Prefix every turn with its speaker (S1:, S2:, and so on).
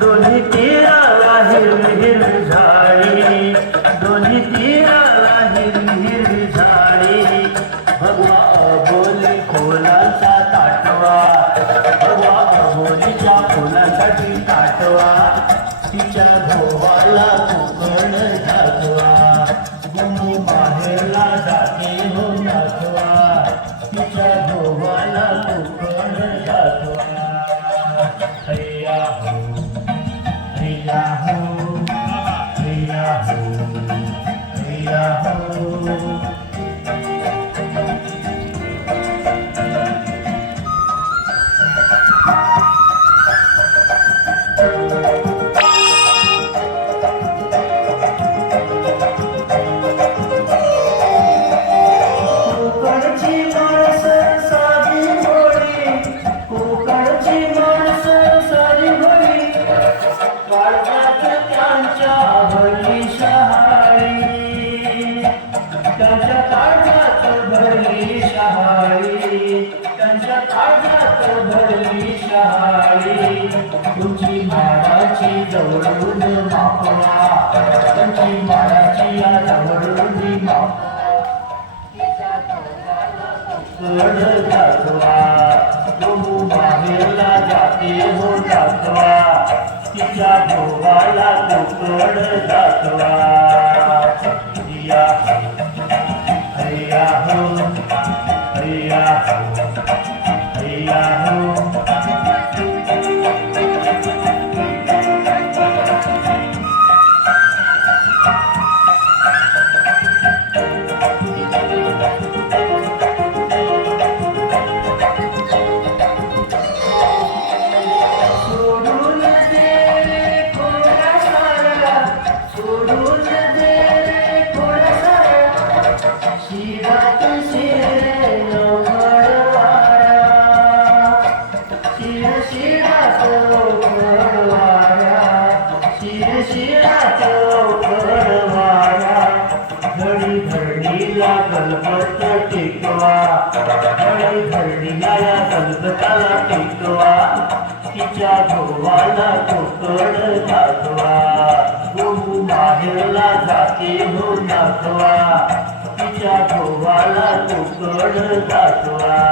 S1: दोन्ही तीराला हिरवी हिरवी झाडी दोन्ही तीराला हिरवी हिरवी झाडी भगवा अबोली फुलांचा ताटवा. भगवा अबोलीच्या फुलांसाठी ताटवा. तिच्या भोवाला कोकण जातवा गुंगू माहेरला जाते तुझी माराची जवळून मापवा तुझी माराची या जवळून दाखवा तू बाहेरला जाते हो दाखवा तिच्या भोगाला तुकड दाखवा या हरिया शिर शिरात घडी घडीला गलबत टेकवा घडी घडीला या गलबताला टेकवा तिच्या भोवाला कोकण दाखवा माहेरला जाते हो दाखवा तिच्या भोवाला कोकण दाखवा